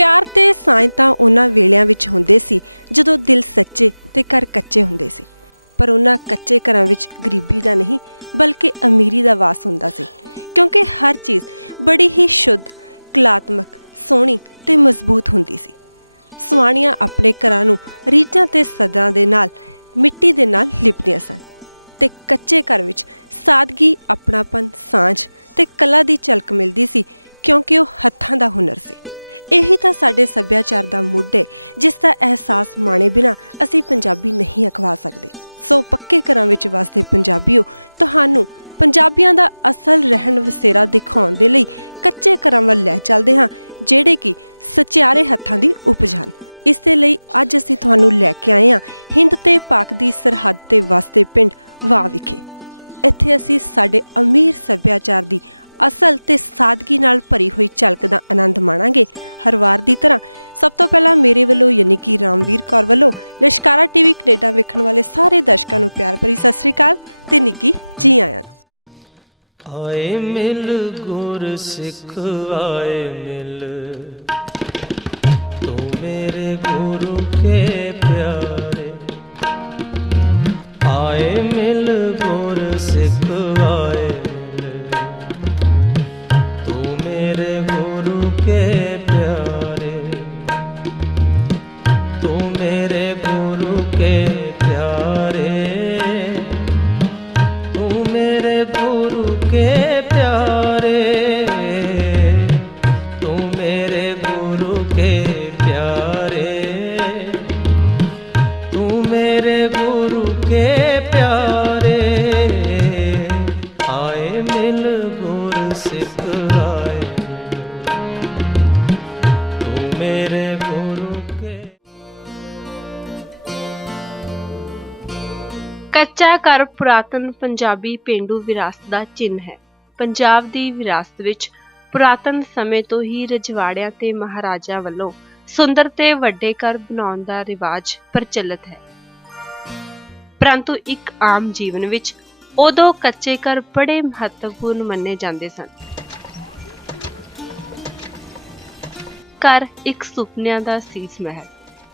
ਪਿਆਰ ਤੇ ਸਾਂਝ ਤਾਂ ਉਹਨਾਂ ਵੇਲਿਆਂ ਵਿੱਚ ਹੁੰਦੇ ਸੀ ਜਦੋਂ ਦਿਲ ਸੱਚੇ ਤੇ ਘਰ ਕੱਚੇ ਹੁੰਦੇ ਸੀ। ਪਰ ਉਹਨਾਂ ਕੱਚੇ ਘਰਾਂ ਵਿੱਚ ਗਰੀਬੀ ਦਾ ਨਹੀਂ ਬਲਕਿ ਅਮੀਰੀ ਦਾ ਵਾਸ ਹੁੰਦਾ ਸੀ, ਕਿਉਂਕਿ ਹਰ ਚੀਜ਼ ਬੜੀ ਹੀ ਸ਼ੁੱਧ, ਕਲਾਤਮਕ, ਸੋਹਣੀ ਤੇ ਮਜ਼ਬੂਤ ਹੁੰਦੀ ਸੀ। ਸਵਾਣੀਆਂ ਆਪਣੇ ਘਰਾਂ ਨੂੰ ਰੀਝਾਂ ਤੇ ਸਦਾਂ ਦੇ ਨਾਲ ਮਿੱਟੀ ਦੇ ਨਾਲ ਲਿਪਦੀਆਂ ਸਨ ਤੇ ਕੱਚੇ ਘਰ ਵਿੱਚ ਸਾਦਗੀ, ਆਪਣਾਪਨ, ਸਾਂਝ ਤੇ ਕਲਾ ਦੀ ਝਲਕ ਮਿਲਦੀ ਸੀ, ਕਿਉਂਕਿ ਉਹ ਹੱਥਾਂ ਦਾ ਹੁਨਰ ਸੀ। ਇਹੀ ਤਾਂ ਸਾਡੇ ਸੱਭਿਆਚਾਰ ਦਾ ਮੁੱਢ ਹੈ, ਜਿਸ ਦਾ ਅਹਿਸਾਸ ਮਾਣੇ ਬਿਨਾਂ ਅਸੀਂ ਪੰਜਾਬੀ ਨਹੀਂ ਅਖਵਾ ਸਕਦੇ। ਸੋ ਪੱਕੇ ਘਰਾਂ ਵਿੱਚ ਵਸਦੇ ਪੰਜਾਬੀਓ, ਤੁਹਾਨੂੰ ਪੰਜਾਬੀਆਂ ਦਾ ਅਸਲ ਰਹਿਣ ਵਸੇਰਾ ਦਿਖਾਉਣ ਦੇ ਲਈ ਕੱਚੇ ਘਰਾਂ ਵੱਲ ਲੈ ਚੱਲਦੇ ਹਾਂ, ਜਿਹੜੇ ਕਿ ਸਚਿਆਰੇ ਹੱਥਾਂ ਦੀ ਉਪਜ ਹਨ। ਇਸ ਦੇ ਲਈ ਅੱਜ ਅਸੀਂ ਤੁਹਾਨੂੰ ਲੈ ਕੇ ਆਏ ਹਾਂ ਹਿੰਦ ਤੇ ਪਾਕ ਦੀ ਸਰਹੱਦ ਤੇ ਵਸਦੇ ਪਿੰਡ ਵਾਹ ਵਿਖੇ। ਇੱਥੇ ਅਸੀਂ ਸਾਡੇ ਅਮੀਰ ਸੱਭਿਆਚਾਰ ਦੀ ਅਸਲ ਤੇ ਸਾਦਗੀ ਨਾਲ ਭਰੀ ਹੋਈ ਝਲਕ ਦਾ ਆਨੰਦ ਮਾਣਾਂਗੇ। ਹਰ ਵਾਰ ਦੀ ਤਰ੍ਹਾਂ ਸਭ ਤੋਂ ਪਹਿਲਾਂ ਮੇਰੇ ਵੱਲੋਂ ਯਾਨੀ ਕਿ ਰਾਮਵੀਰ ਕੌਰ ਵੱਲੋਂ ਲਿਸ਼ਕਾਰਾ ਟੀਵੀ ਕੈਨੇਡਾ ਵੇਖਣ ਵਾਲੇ ਸਾਰੇ ਦਰਸ਼ਕਾਂ ਨੂੰ ਪਿਆਰ ਭਰੀ ਸਤਿ ਸ੍ਰੀ ਅਕਾਲ ਤੇ ਨਿੱਘੀ ਜੀ ਆਇਆਂ ਨੂੰ। ਆਏ ਮਿਲ ਗੁਰ ਸਿੱਖ ਆਏ ਮਿਲ, ਤੂੰ ਮੇਰੇ ਗੁਰੂ ਕੇ ਪਿਆਰੇ। ਆਏ ਮਿਲ ਗੁਰ ਸਿੱਖ ਆਏ ਮਿਲ, ਤੂੰ ਮੇਰੇ ਗੁਰੂ ਕੇ ਪਿਆਰੇ। ਤੂੰ ਮੇਰੇ ਗੁਰੂ ਕੇ ਪਿਆਰੇ, ਤੂੰ ਮੇਰੇ ਗੁਰੂ ਕੇ ਪਿਆਰੇ। ਤੂੰ ਮੇਰੇ ਗੁਰੂ ਕੇ ਪਿਆਰੇ, ਤੂੰ ਮੇਰੇ ਗੁਰੂ ਕੇ ਪਿਆਰੇ। ਆਏ ਮਿਲ ਗੁਰ ਸਿੱਖ ਆਏ, ਤੂੰ ਮੇਰੇ ਗੁਰੂ ਕੇ। ਕੱਚਾ ਘਰ ਪੁਰਾਤਨ ਪੰਜਾਬੀ ਪੇਂਡੂ ਵਿਰਾਸਤ ਦਾ ਚਿੰਨ੍ਹ ਹੈ। ਪੰਜਾਬ ਦੀ ਵਿਰਾਸਤ ਵਿੱਚ ਪੁਰਾਤਨ ਸਮੇਂ ਤੋਂ ਹੀ ਰਜਵਾੜਿਆਂ ਤੇ ਮਹਾਰਾਜਿਆਂ ਵੱਲੋਂ ਸੁੰਦਰ ਤੇ ਵੱਡੇ ਘਰ ਬਣਾਉਣ ਦਾ ਰਿਵਾਜ ਪ੍ਰਚਲਿਤ ਹੈ। ਪਰੰਤੂ ਇੱਕ ਆਮ ਜੀਵਨ ਵਿੱਚ ਉਦੋਂ ਕੱਚੇ ਘਰ ਬੜੇ ਮਹੱਤਵਪੂਰਨ ਮੰਨੇ ਜਾਂਦੇ ਸਨ। ਘਰ ਇੱਕ ਸੁਪਨਿਆਂ ਦਾ ਸੀਸ ਮਹਿਲ।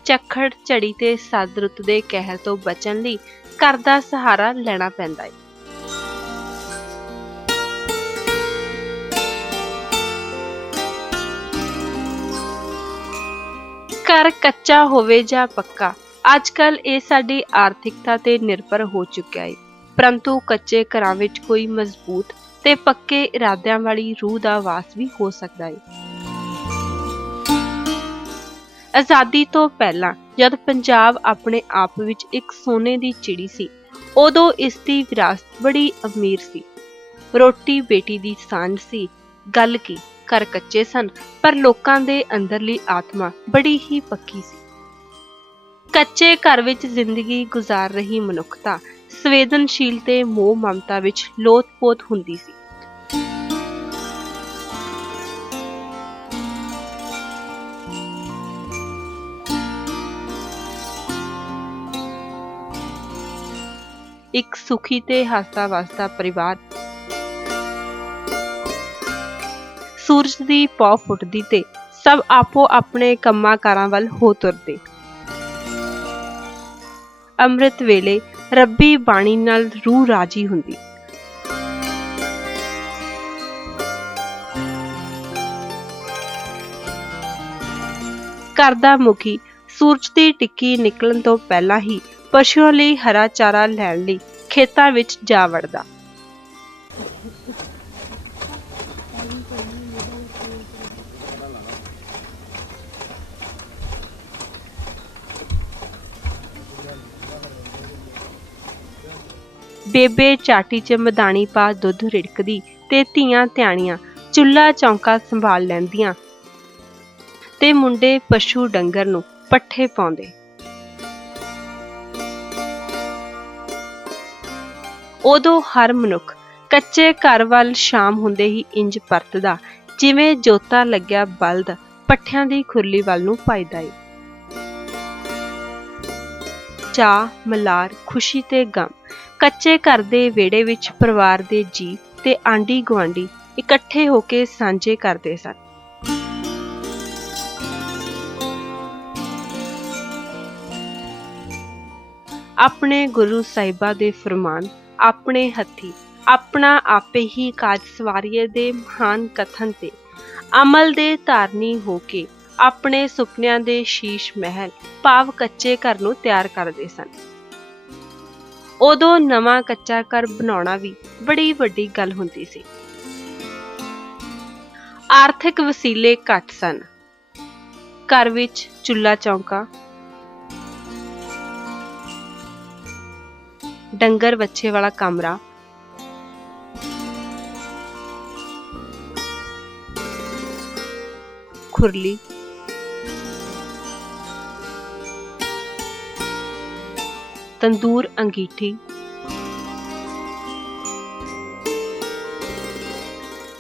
ਝੱਖੜ, ਝੜੀ ਤੇ ਸਦ ਰੁੱਤ ਦੇ ਕਹਿਰ ਤੋਂ ਬਚਣ ਲਈ ਘਰ ਦਾ ਸਹਾਰਾ ਲੈਣਾ ਪੈਂਦਾ ਹੈ। ਘਰ ਕੱਚਾ ਹੋਵੇ ਜਾਂ ਪੱਕਾ, ਅੱਜ ਕੱਲ੍ਹ ਇਹ ਸਾਡੀ ਆਰਥਿਕਤਾ ਤੇ ਨਿਰਭਰ ਹੋ ਚੁੱਕਿਆ ਹੈ। ਪਰੰਤੂ ਕੱਚੇ ਘਰਾਂ ਵਿੱਚ ਕੋਈ ਮਜ਼ਬੂਤ ਤੇ ਪੱਕੇ ਇਰਾਦਿਆਂ ਵਾਲੀ ਰੂਹ ਦਾ ਵਾਸ ਵੀ ਹੋ ਸਕਦਾ ਹੈ। ਆਜ਼ਾਦੀ ਤੋਂ ਪਹਿਲਾਂ ਜਦ ਪੰਜਾਬ ਆਪਣੇ ਆਪ ਵਿੱਚ ਇੱਕ ਸੋਨੇ ਦੀ ਚਿੜੀ ਸੀ, ਉਦੋਂ ਇਸ ਦੀ ਵਿਰਾਸਤ ਬੜੀ ਅਮੀਰ ਸੀ। ਰੋਟੀ ਬੇਟੀ ਦੀ ਸਾਂਝ ਸੀ। ਗੱਲ ਕੀ, ਘਰ ਕੱਚੇ ਸਨ ਪਰ ਲੋਕਾਂ ਦੇ ਅੰਦਰਲੀ ਆਤਮਾ ਬੜੀ ਹੀ ਪੱਕੀ ਸੀ। ਕੱਚੇ ਘਰ ਵਿੱਚ ਜ਼ਿੰਦਗੀ ਗੁਜ਼ਾਰ ਰਹੀ ਮਨੁੱਖਤਾ ਸੰਵੇਦਨਸ਼ੀਲ ਤੇ ਮੋਹ ਮਮਤਾ ਵਿੱਚ ਲੋਥ-ਪੋਥ ਹੁੰਦੀ ਸੀ। ਇੱਕ ਸੁਖੀ ਤੇ ਹੱਸਦਾ ਵਸਦਾ ਪਰਿਵਾਰ। ਸੂਰਜ ਦੀ ਪੌ ਫੁੱਟਦੀ ਤੇ ਸਭ ਆਪੋ ਆਪਣੇ ਕੰਮਾਂ ਕਾਰਾਂ ਵੱਲ ਹੋ ਤੁਰਦੇ। ਅੰਮ੍ਰਿਤ ਵੇਲੇ ਰੱਬੀ ਬਾਣੀ ਨਾਲ ਰੂਹ ਰਾਜੀ ਹੁੰਦੀ। ਘਰ ਦਾ ਮੁਖੀ ਸੂਰਜ ਦੀ ਟਿੱਕੀ ਨਿਕਲਣ ਤੋਂ ਪਹਿਲਾਂ ਹੀ ਪਸ਼ੂਆਂ ਲਈ ਹਰਾ ਚਾਰਾ ਲੈਣ ਲਈ ਖੇਤਾਂ ਵਿੱਚ ਜਾ ਵੜਦਾ। ਬੇਬੇ ਚਾਟੀ 'ਚ ਮਧਾਣੀ ਪਾ ਦੁੱਧ ਰਿੜਕਦੀ ਤੇ ਧੀਆਂ ਧਿਆਣੀਆਂ ਚੁੱਲ੍ਹਾ ਚੌਂਕਾ ਸੰਭਾਲ ਲੈਂਦੀਆਂ ਤੇ ਮੁੰਡੇ ਪਸ਼ੂ ਡੰਗਰ ਨੂੰ ਪੱਠੇ ਪਾਉਂਦੇ। ਉਦੋਂ ਹਰ ਮਨੁੱਖ ਕੱਚੇ ਘਰ ਵੱਲ ਸ਼ਾਮ ਹੁੰਦੇ ਹੀ ਇੰਜ ਪਰਤਦਾ ਜਿਵੇਂ ਜੋਤਾ ਲੱਗਿਆ ਬਲਦ ਪੱਠਿਆਂ ਦੀ ਖੁਰਲੀ ਵੱਲ ਨੂੰ ਭੱਜਦਾ ਏ। ਚਾਅ, ਮਲਾਰ, ਖੁਸ਼ੀ ਤੇ ਗਮ ਕੱਚੇ ਘਰ ਦੇ ਵਿਹੜੇ ਵਿੱਚ ਪਰਿਵਾਰ ਦੇ ਜੀਅ ਤੇ ਆਂਢੀ ਗੁਆਂਢੀ ਇਕੱਠੇ ਹੋ ਕੇ ਸਾਂਝੇ ਕਰਦੇ ਸਨ। ਆਪਣੇ ਗੁਰੂ ਸਾਹਿਬਾਂ ਦੇ ਫਰਮਾਨ ਆਪਣੇ ਹੱਥੀ ਆਪਣਾ ਆਪੇ ਹੀ ਕਾਜ ਸਵਾਰੀਏ ਦੇ ਮਹਾਨ ਕਥਨ ਤੇ ਅਮਲ ਦੇ ਧਾਰਨੀ ਹੋ ਕੇ ਆਪਣੇ ਸੁਪਨਿਆਂ ਦੇ ਸ਼ੀਸ਼ ਮਹਿਲ ਭਾਵ ਕੱਚੇ ਘਰ ਨੂੰ ਤਿਆਰ ਕਰਦੇ ਸਨ। ਉਦੋਂ ਨਵਾਂ ਕੱਚਾ ਘਰ ਬਣਾਉਣਾ ਵੀ ਬੜੀ ਵੱਡੀ ਗੱਲ ਹੁੰਦੀ ਸੀ। ਆਰਥਿਕ ਵਸੀਲੇ ਘੱਟ ਸਨ। ਘਰ ਵਿੱਚ ਚੁੱਲ੍ਹਾ ਚੌਂਕਾ, ਡੰਗਰ ਵੱਛੇ ਵਾਲਾ ਕਮਰਾ, ਖੁਰਲੀ, ਤੰਦੂਰ, ਅੰਗੀਠੀ,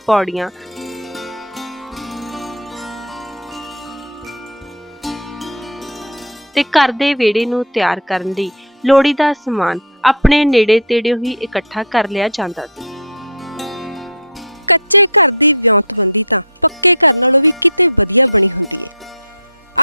ਪੌੜੀਆਂ, ਤੇ ਘਰ ਦੇ ਵਿਹੜੇ ਨੂੰ ਤਿਆਰ ਕਰਨ ਲਈ ਲੋੜੀਂਦਾ ਸਮਾਨ ਆਪਣੇ ਨੇੜੇ ਤੇੜਿਓਂ ਹੀ ਇਕੱਠਾ ਕਰ ਲਿਆ ਜਾਂਦਾ ਸੀ। ਕੱਚੇ ਘਰ ਦੀ ਵਿਉਂਤਬੰਦੀ ਤਾਂ ਪੱਕੇ ਘਰ ਨਾਲੋਂ ਵੀ ਕਿਤੇ ਵਧੀਆ ਬਣੀ ਹੁੰਦੀ ਏ।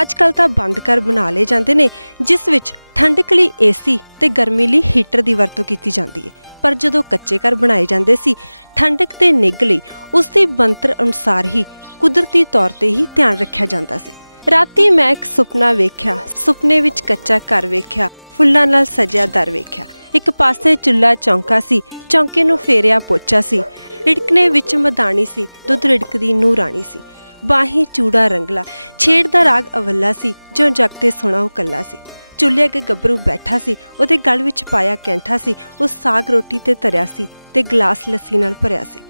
ਅੱਜ ਕੱਲ੍ਹ ਤਾਂ ਬੰਦ ਘਰ ਬਣਾ ਲਏ ਜਾਂਦੇ ਨੇ ਜਿਸ ਵਿੱਚ ਠੰਡਕ ਲਈ ਏਸੀ ਤੇ ਗਰਮੀ ਲਈ ਹੀਟਰ ਦੀ ਵਰਤੋਂ ਕੀਤੀ ਜਾਂਦੀ ਏ। ਪਰ ਜਦੋਂ ਕੱਚੇ ਘਰ ਬਣਾਏ ਜਾਂਦੇ ਸੀ ਠੰਡਕ ਤੇ ਨਿੱਘ ਲਈ ਉਸ ਦੀ ਬਣਤਰ ਅਨੁਸਾਰ ਹੀ ਕੁਦਰਤੀ ਤੌਰ ਤੇ ਹੀ ਧਿਆਨ ਰੱਖਿਆ ਜਾਂਦਾ ਸੀ। ਰਾਤੀ ਮੈਂ ਇੱਕ ਸੁਪਨਾ ਵੇਖਿਆ। ਸੁਪਨੇ ਵਿੱਚ ਕੱਚਾ ਘਰ ਵੇਖਿਆ, ਫੁੱਲਾਂ ਨਾਲ ਸਜਿਆ ਦਰ ਵੇਖਿਆ। ਇੱਕ ਪਾਸੇ ਚੁੱਲ੍ਹਾ ਚੌਂਕਾ ਸੀ, ਚੌਂਕੇ ਨੂੰ ਫੇਰਿਆ ਪੋਚਾ ਸੀ। ਰਿੜਕਣੇ ਵਿੱਚ ਮਧਾਣੀ ਸੀ, ਦੁੱਧ ਰਿੜਕਦੀ ਨੂੰਹ ਰਾਣੀ ਸੀ। ਬਾਹੀਂ ਚੂੜਾ ਰੰਗਲਾ, ਛੇੜ ਦਾ ਰਾਗ ਅਵੱਲਾ ਸੀ, ਜੋ ਜਗ ਤੇ ਸੋਹਣਾ ਉਹ ਕੱਲਾ ਸੀ। ਚੁੱਲ੍ਹੇ ਅੱਗੇ ਗੱਭਰੂ ਬੈਠਾ ਸੀ, ਉਹਦੇ ਗਲ ਵਿੱਚ ਪਾਇਆ ਕੈਂਠਾ ਸੀ। ਉਹ ਸਾਗ ਰੋਟੀ ਤੇ ਧਰਿਆ ਸੀ ਤੇ ਗਲਾਸ ਲੱਸੀ ਨਾਲ ਭਰਿਆ ਸੀ।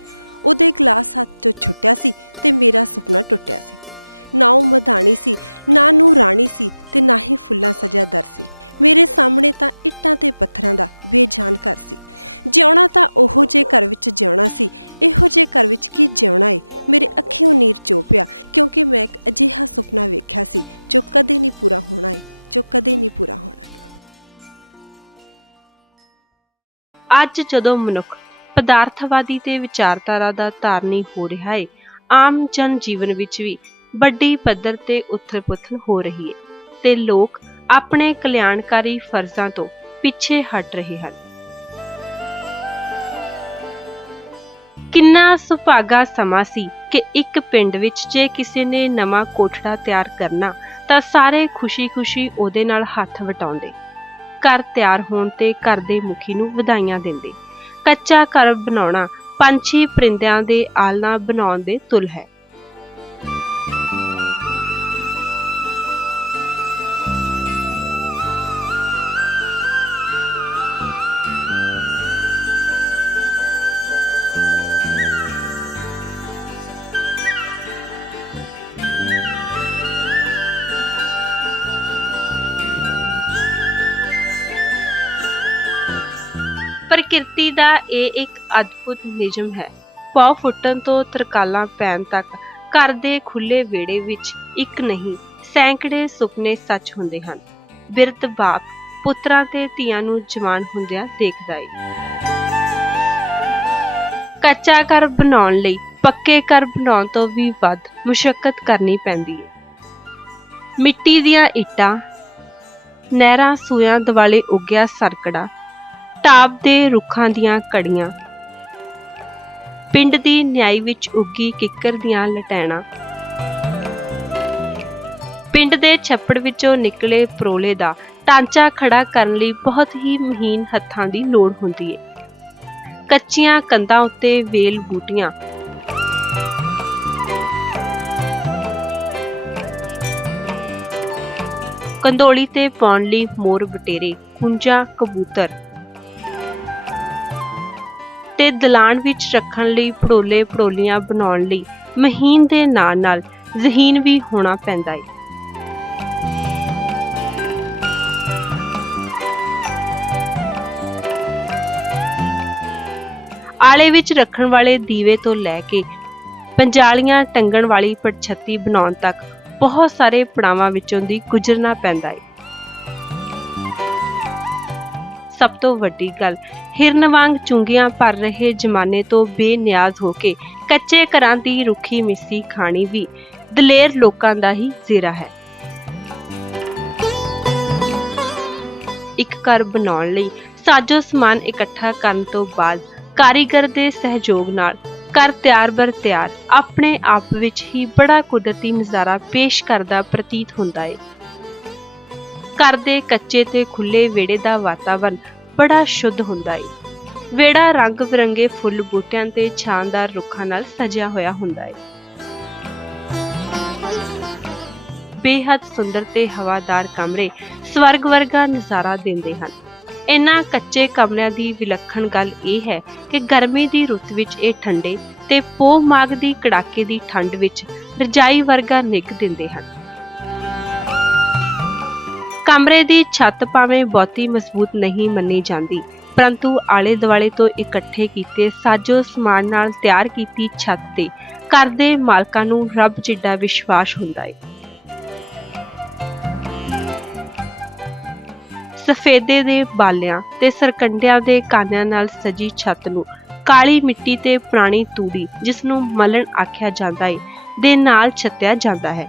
ਉਹਦੇ ਗਲਾਸ ਹੱਥ 'ਚੋਂ ਛੁੱਟਿਆ ਸੀ ਤੇ ਮੇਰਾ ਸੁਪਨਾ ਟੁੱਟਿਆ ਸੀ। ਨਾ ਉਹ ਮਧਾਣੀ ਸੀ, ਨਾ ਨੂੰਹ ਰਾਣੀ ਸੀ ਤੇ ਨਾ ਹੀ ਫੁੱਲਾਂ ਸਜਿਆ ਦਰ ਸੀ। ਮੇਰੇ ਸਾਹਮਣੇ ਤਾਂ ਇੱਟਾਂ ਤੇ ਪੱਥਰਾਂ ਦਾ ਬੇਜਾਨ ਘਰ ਸੀ। ਜਿਉਣਾ ਤਾਂ ਉਹੋ ਜਿਹੇ ਘਰ ਵਿੱਚ ਜਿਉਣਾ ਸੀ। ਇਹੋ ਜਿਹੇ ਘਰ ਵਿੱਚ ਕੀ ਜਿਉਣਾ ਏ। ਮੇਰੇ ਅੱਖੀਓਂ ਨੀਰ ਚੋ ਪਿਆ ਕਿਉਂਕਿ ਮੈਂ ਇੱਕ ਅਜਿਹਾ ਸੁਪਨਾ ਵੇਖਿਆ ਸੀ ਜੋ ਕਦੇ ਨਹੀਂ ਪੂਰਾ ਹੋਣਾ ਏ, ਜੋ ਕਦੇ ਨਹੀਂ ਪੂਰਾ ਹੋਣਾ ਏ। ਅੱਜ ਜਦੋਂ ਮਨੁੱਖ ਪਦਾਰਥਵਾਦੀ ਤੇ ਵਿਚਾਰਧਾਰਾ ਦਾ ਧਾਰਨੀ ਹੋ ਰਿਹਾ ਏ, ਆਮ ਜਨ ਜੀਵਨ ਵਿੱਚ ਵੀ ਵੱਡੀ ਪੱਧਰ ਤੇ ਉਥਲ-ਪੁਥਲ ਹੋ ਰਹੀ ਏ ਤੇ ਲੋਕ ਆਪਣੇ ਕਲਿਆਣਕਾਰੀ ਫਰਜ਼ਾਂ ਤੋਂ ਪਿੱਛੇ ਹਟ ਰਹੇ ਹਨ। ਕਿੰਨਾ ਸੁਭਾਗਾ ਸਮਾਂ ਸੀ ਕਿ ਇੱਕ ਪਿੰਡ ਵਿੱਚ ਜੇ ਕਿਸੇ ਨੇ ਨਵਾਂ ਕੋਠੜਾ ਤਿਆਰ ਕਰਨਾ ਤਾਂ ਸਾਰੇ ਖੁਸ਼ੀ-ਖੁਸ਼ੀ ਉਹਦੇ ਨਾਲ ਹੱਥ ਵਟਾਉਂਦੇ। ਘਰ ਤਿਆਰ ਹੋਣ ਤੇ ਘਰ ਦੇ ਮੁਖੀ ਨੂੰ ਵਧਾਈਆਂ ਦਿੰਦੇ। ਕੱਚਾ ਘਰ ਬਣਾਉਣਾ ਪੰਛੀ ਪਰਿੰਦਿਆਂ ਦੇ ਆਲਣਾ ਬਣਾਉਣ ਦੇ ਤੁਲ ਹੈ। ਪ੍ਰਕਿਰਤੀ ਦਾ ਇਹ ਇੱਕ ਅਦਭੁਤ ਨਿਯਮ ਹੈ। ਪੌ ਫੁੱਟਣ ਤੋਂ ਤਰਕਾਲਾਂ ਪੈਣ ਤੱਕ ਘਰ ਦੇ ਖੁੱਲ੍ਹੇ ਵਿਹੜੇ ਵਿੱਚ ਇੱਕ ਨਹੀਂ ਸੈਂਕੜੇ ਸੁਪਨੇ ਸੱਚ ਹੁੰਦੇ ਹਨ। ਬਿਰਧ ਬਾਪ ਪੁੱਤਰਾਂ ਤੇ ਧੀਆਂ ਨੂੰ ਜਵਾਨ ਹੁੰਦਿਆਂ ਦੇਖਦਾ ਏ। ਕੱਚਾ ਘਰ ਬਣਾਉਣ ਲਈ ਪੱਕੇ ਘਰ ਬਣਾਉਣ ਤੋਂ ਵੀ ਵੱਧ ਮੁਸ਼ੱਕਤ ਕਰਨੀ ਪੈਂਦੀ ਹੈ। ਮਿੱਟੀ ਦੀਆਂ ਇੱਟਾਂ, ਨਹਿਰਾਂ ਸੂਇਆਂ ਦੁਆਲੇ ਉੱਗਿਆ ਸਰਕੜਾ, ਢਾਬ ਦੇ ਰੁੱਖਾਂ ਦੀਆਂ ਕੜੀਆਂ, ਪਿੰਡ ਦੀ ਨਿਆਈ ਵਿੱਚ ਉੱਗੀ ਕਿੱਕਰ ਦੀਆਂ ਲਟੈਣਾਂ, ਪਿੰਡ ਦੇ ਛੱਪੜ ਵਿੱਚੋਂ ਨਿਕਲੇ ਪਰੋਲੇ ਦਾ ਢਾਂਚਾ ਖੜਾ ਕਰਨ ਲਈ ਬਹੁਤ ਹੀ ਮਹੀਨ ਹੱਥਾਂ ਦੀ ਲੋੜ ਹੁੰਦੀ ਹੈ। ਕੱਚੀਆਂ ਕੰਧਾਂ ਉੱਤੇ ਵੇਲ ਬੂਟੀਆਂ, ਕੰਧੋਲੀ ਤੇ ਪਾਉਣ ਲਈ ਮੋਰ ਬਟੇਰੇ, ਕੁੰਜਾ, ਕਬੂਤਰ ਤੇ ਦਲਾਨ ਵਿੱਚ ਰੱਖਣ ਲਈ ਪੜੋਲੇ ਪੜੋਲੀਆਂ ਬਣਾਉਣ ਲਈ ਮਹੀਨ ਦੇ ਨਾਲ ਨਾਲ ਜ਼ਹੀਨ ਵੀ ਹੋਣਾ ਪੈਂਦਾ ਹੈ। ਆਲੇ ਵਿੱਚ ਰੱਖਣ ਵਾਲੇ ਦੀਵੇ ਤੋਂ ਲੈ ਕੇ ਪੰਜਾਲੀਆਂ ਟੰਗਣ ਵਾਲੀ ਪਟਛੱਤੀ ਬਣਾਉਣ ਤੱਕ ਬਹੁਤ ਸਾਰੇ ਪੜਾਵਾਂ ਵਿੱਚੋਂ ਦੀ ਗੁਜ਼ਰਨਾ ਪੈਂਦਾ ਹੈ। ਸਭ ਤੋਂ ਵੱਡੀ ਗੱਲ, ਹਿਰਨ ਵਾਂਗ ਚੁੰਗੀਆਂ ਭਰ ਰਹੇ ਜ਼ਮਾਨੇ ਤੋਂ ਬੇਨਿਆਜ਼ ਹੋ ਕੇ ਕੱਚੇ ਘਰਾਂ ਦੀ ਰੁੱਖੀ ਮਿੱਸੀ ਖਾਣੀ ਵੀ ਦਲੇਰ ਲੋਕਾਂ ਦਾ ਹੀ ਜ਼ੇਰਾ ਹੈ। ਇੱਕ ਘਰ ਬਣਾਉਣ ਲਈ ਸਾਜੋ ਸਮਾਨ ਇਕੱਠਾ ਕਰਨ ਤੋਂ ਬਾਅਦ ਕਾਰੀਗਰ ਦੇ ਸਹਿਯੋਗ ਨਾਲ ਘਰ ਤਿਆਰ ਬਰ ਤਿਆਰ ਆਪਣੇ ਆਪ ਵਿੱਚ ਹੀ ਬੜਾ ਕੁਦਰਤੀ ਨਜ਼ਾਰਾ ਪੇਸ਼ ਕਰਦਾ ਪ੍ਰਤੀਤ ਹੁੰਦਾ ਹੈ। ਘਰ ਦੇ ਕੱਚੇ ਤੇ ਖੁੱਲੇ ਵਿਹੜੇ ਦਾ ਵਾਤਾਵਰਨ ਬੜਾ ਸ਼ੁੱਧ ਹੁੰਦਾ ਹੈ। ਵਿਹੜਾ ਰੰਗ ਬਿਰੰਗੇ ਫੁੱਲ ਬੂਟਿਆਂ ਤੇ ਸ਼ਾਨਦਾਰ ਰੁੱਖਾਂ ਨਾਲ ਸਜਿਆ ਹੋਇਆ ਹੁੰਦਾ ਹੈ। ਬੇਹੱਦ ਸੁੰਦਰ ਤੇ ਹਵਾਦਾਰ ਕਮਰੇ ਸਵਰਗ ਵਰਗਾ ਨਜ਼ਾਰਾ ਦਿੰਦੇ ਹਨ। ਇਨ੍ਹਾਂ ਕੱਚੇ ਕਮਰਿਆਂ ਦੀ ਵਿਲੱਖਣ ਗੱਲ ਇਹ ਹੈ ਕਿ ਗਰਮੀ ਦੀ ਰੁੱਤ ਵਿੱਚ ਇਹ ਠੰਡੇ ਤੇ ਪੋਹ ਮਾਘ ਦੀ ਕੜਾਕੇ ਦੀ ਠੰਡ ਵਿੱਚ ਰਜਾਈ ਵਰਗਾ ਨਿੱਘ ਦਿੰਦੇ ਹਨ। ਕਮਰੇ ਦੀ ਛੱਤ ਭਾਵੇਂ ਬਹੁਤੀ ਮਜ਼ਬੂਤ ਨਹੀਂ ਮੰਨੀ ਜਾਂਦੀ, ਪਰੰਤੂ ਆਲੇ ਦੁਆਲੇ ਤੋਂ ਇਕੱਠੇ ਕੀਤੇ ਸਾਜੋ ਸਮਾਨ ਨਾਲ ਤਿਆਰ ਕੀਤੀ ਛੱਤ ਤੇ ਘਰ ਦੇ ਮਾਲਕਾਂ ਨੂੰ ਰੱਬ ਜਿੱਡਾ ਵਿਸ਼ਵਾਸ ਹੁੰਦਾ ਹੈ। ਸਫੇਦੇ ਦੇ ਬਾਲਿਆਂ ਤੇ ਸਰਕੰਡਿਆਂ ਦੇ ਕਾਨਿਆਂ ਨਾਲ ਸਜੀ ਛੱਤ ਨੂੰ ਕਾਲੀ ਮਿੱਟੀ ਤੇ ਪੁਰਾਣੀ ਤੂੜੀ, ਜਿਸ ਨੂੰ ਮਲਣ ਆਖਿਆ ਜਾਂਦਾ ਹੈ, ਦੇ ਨਾਲ ਛੱਤਿਆ ਜਾਂਦਾ ਹੈ,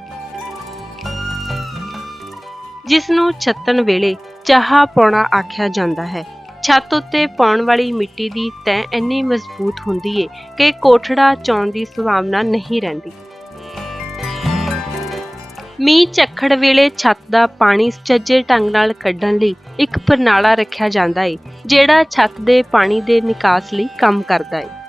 ਜਿਸ ਨੂੰ ਛੱਤਣ ਵੇਲੇ ਚਾਹਾ ਪਾਉਣਾ ਆਖਿਆ ਜਾਂਦਾ ਹੈ। ਛੱਤ ਉੱਤੇ ਪਾਉਣ ਵਾਲੀ ਮਿੱਟੀ ਦੀ ਤੈਅ ਇੰਨੀ ਮਜ਼ਬੂਤ ਹੁੰਦੀ ਹੈ ਕਿ ਕੋਠੜਾ ਚੌਣ ਦੀ ਸੰਭਾਵਨਾ ਨਹੀਂ ਰਹਿੰਦੀ। ਮੀਂਹ ਝੱਖੜ ਵੇਲੇ ਛੱਤ ਦਾ ਪਾਣੀ ਸੁਚੱਜੇ ਢੰਗ ਨਾਲ ਕੱਢਣ ਲਈ ਇੱਕ ਪ੍ਰਣਾਲਾ ਰੱਖਿਆ ਜਾਂਦਾ ਹੈ, ਜਿਹੜਾ ਛੱਤ ਦੇ ਪਾਣੀ ਦੇ ਨਿਕਾਸ ਲਈ ਕੰਮ ਕਰਦਾ ਹੈ।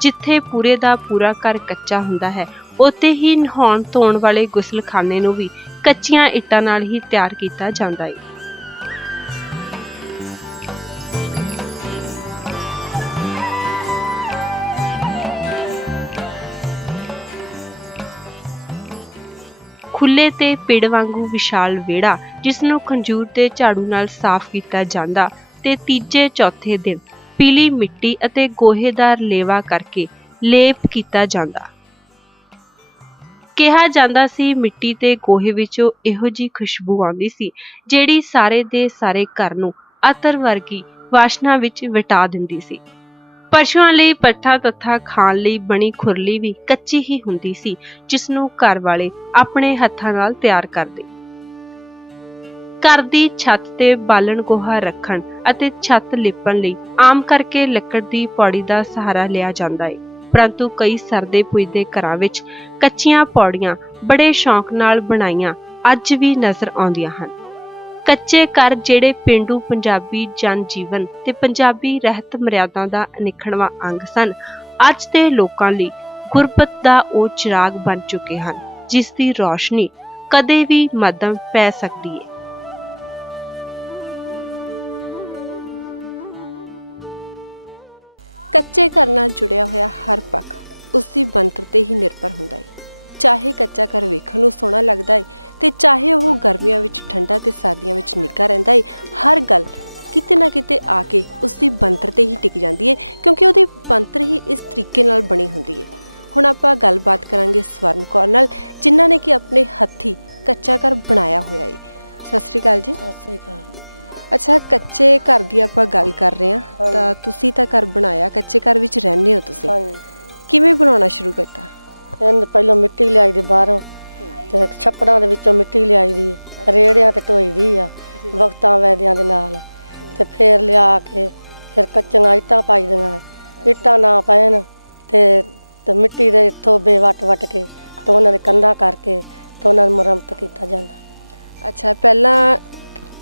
ਜਿੱਥੇ ਪੂਰੇ ਦਾ ਪੂਰਾ ਘਰ ਕੱਚਾ ਹੁੰਦਾ ਹੈ, ਉੱਥੇ ਹੀ ਨਹਾਉਣ ਧੋਣ ਵਾਲੇ ਗੁਸਲਖਾਨੇ ਨੂੰ ਵੀ ਕੱਚੀਆਂ ਇੱਟਾਂ ਨਾਲ ਹੀ ਤਿਆਰ ਕੀਤਾ ਜਾਂਦਾ ਹੈ। ਖੁੱਲੇ ਤੇ ਪਿੜ ਵਾਂਗੂ ਵਿਸ਼ਾਲ ਵਿਹੜਾ, ਜਿਸ ਨੂੰ ਖੰਜੂਰ ਤੇ ਝਾੜੂ ਨਾਲ ਸਾਫ਼ ਕੀਤਾ ਜਾਂਦਾ ਤੇ ਤੀਜੇ ਚੌਥੇ ਦਿਨ ਪੀਲੀ ਮਿੱਟੀ ਅਤੇ ਗੋਹੇ ਦਾ ਲੇਵਾ ਕਰਕੇ ਲੇਪ ਕੀਤਾ ਜਾਂਦਾ। ਕਿਹਾ ਜਾਂਦਾ ਸੀ ਮਿੱਟੀ ਤੇ ਗੋਹੇ ਵਿੱਚੋਂ ਇਹੋ ਜਿਹੀ ਖੁਸ਼ਬੂ ਆਉਂਦੀ ਸੀ ਜਿਹੜੀ ਸਾਰੇ ਦੇ ਸਾਰੇ ਘਰ ਨੂੰ ਅਤਰ ਵਰਗੀ ਵਾਸ਼ਨਾ ਵਿੱਚ ਵਟਾ ਦਿੰਦੀ ਸੀ। ਪਸ਼ੂਆਂ ਲਈ ਪੱਠਾ ਤੱਥਾ ਖਾਣ ਲਈ ਬਣੀ ਖੁਰਲੀ ਵੀ ਕੱਚੀ ਹੀ ਹੁੰਦੀ ਸੀ, ਜਿਸ ਨੂੰ ਘਰ ਵਾਲੇ ਆਪਣੇ ਹੱਥਾਂ ਨਾਲ ਤਿਆਰ ਕਰਦੇ। ਘਰ ਦੀ ਛੱਤ ਤੇ ਬਾਲਣ ਗੋਹਾ ਰੱਖਣ ਅਤੇ ਛੱਤ ਲਿਪਣ ਲਈ ਆਮ ਕਰਕੇ ਲੱਕੜ ਦੀ ਪੌੜੀ ਦਾ ਸਹਾਰਾ ਲਿਆ ਜਾਂਦਾ ਹੈ, ਪਰੰਤੂ ਕਈ ਸਰਦੇ ਪੁੱਜਦੇ ਘਰਾਂ ਵਿੱਚ ਕੱਚੀਆਂ ਪੌੜੀਆਂ ਬੜੇ ਸ਼ੌਂਕ ਨਾਲ ਬਣਾਈਆਂ ਅੱਜ ਵੀ ਨਜ਼ਰ ਆਉਂਦੀਆਂ ਹਨ। ਕੱਚੇ ਘਰ ਜਿਹੜੇ ਪੇਂਡੂ ਪੰਜਾਬੀ ਜਨ ਜੀਵਨ ਤੇ ਪੰਜਾਬੀ ਰਹਿਤ ਮਰਿਆਦਾ ਦਾ ਅਨਿੱਖੜਵਾਂ ਅੰਗ ਸਨ, ਅੱਜ ਦੇ ਲੋਕਾਂ ਲਈ ਗੁਰਬਤ ਦਾ ਉਹ ਚਿਰਾਗ ਬਣ ਚੁੱਕੇ ਹਨ, ਜਿਸ ਦੀ ਰੌਸ਼ਨੀ ਕਦੇ ਵੀ ਮੱਧਮ ਪੈ ਸਕਦੀ ਹੈ। ਕੱਚੇ ਘਰ ਨਾਲ ਜੁੜਿਆ ਹੋਇਆ ਹਰ ਪੱਖ ਉਸ ਦੀ ਬਣਤਰ ਤੇ ਹੀ ਨਿਰਭਰ ਹੁੰਦਾ ਹੈ। ਚਾਹੇ ਕੱਚਾ ਘਰ ਵੇਖਣ ਨੂੰ ਸੋਹਣਾ ਲੱਗਦਾ ਹੈ ਤੇ ਚਾਹੇ ਉਹ ਗਰਮੀਆਂ ਵਿੱਚ ਠੰਡਾ ਤੇ ਸਰਦੀਆਂ ਵਿੱਚ ਨਿੱਘਾ ਰਹਿੰਦਾ ਹੈ, ਹਰ ਗੱਲ ਕਿਤੇ ਨਾ ਕਿਤੇ ਆ ਕੇ ਉਸ ਦੀ ਬਣਤਰ ਤੇ ਹੀ ਟਿਕ ਜਾਂਦੀ ਹੈ, ਕਿਉਂਕਿ ਉਹਦੀ ਬਣਤਰ ਹੀ ਇਸ ਤਰੀਕੇ ਨਾਲ ਬਣੀ ਹੁੰਦੀ ਹੈ। ਹੁਣ ਆਪਾਂ ਗੱਲਬਾਤ ਕਰਾਂਗੇ ਸਵਰਨ ਕੌਰ ਨਾਲ, ਜਿਨ੍ਹਾਂ ਨੇ ਕਿ ਆਪਣੇ ਹੱਥੀਂ ਕੱਚਾ ਘਰ ਬਣਾਇਆ ਹੋਇਆ ਹੈ। ਸਤਿ ਸ਼੍ਰੀ ਅਕਾਲ ਜੀ। ਸਤਿ ਸ੍ਰੀ ਅਕਾਲ। ਅੱਛਾ, ਕੱਚੇ ਘਰ ਦੀ ਆਪਾਂ ਗੱਲ ਕਰ ਰਹੇ ਹਾਂ, ਤਾਂ ਤੁਸੀਂ ਤਾਂ ਘਰ ਬਣਾਇਆ, ਕੱਚੇ ਘਰ ਵਿੱਚ ਰਹਿੰਦੇ ਹੋ ਤੁਸੀਂ, ਹਾਂਜੀ। ਕਿਵੇਂ ਬਣਾਉਣਾ ਸ਼ੁਰੂ ਕੀਤਾ? ਇਹਨੇ ਪਹਿਲਾਂ ਮਿੱਟੀ ਲਿਆਈ ਦੀ ਬਾਹਰੋਂ, ਤੇ ਛੱਪੜਾਂ ਦੇ ਵਿੱਚੋਂ ਮਿੱਟੀ ਲਿਆਈ ਦੀ, ਰੇੜਿਆਂ ਤੇ ਢੋਈ ਦੀ ਆ ਵਕਤਾਂ ਵੈਦਿਆਂ ਦੇ ਨਾਲ, ਤੇ ਫਿਰ ਲਿਆ ਕੇ ਫਿਰ ਕੱਚੀਆਂ ਇੱਟਾਂ ਪਾਈ ਦੀਆਂ। ਇੱਟਾਂ ਨਾ ਪੈਣ ਤੇ ਮਿੱਟੀ ਦੇ ਥੋਬੇ ਵੱਟ ਕੇ ਤੇ ਉਹਨਾਂ ਦੇ ਕੰਧਾਂ ਕਰਕੇ ਤੇ ਉਹਨਾਂ ਨੂੰ ਮੁਰੰਮਤ ਕੀਤਾ ਜਾਂਦਾ। ਅੱਛਾ, ਪਹਿਲਾਂ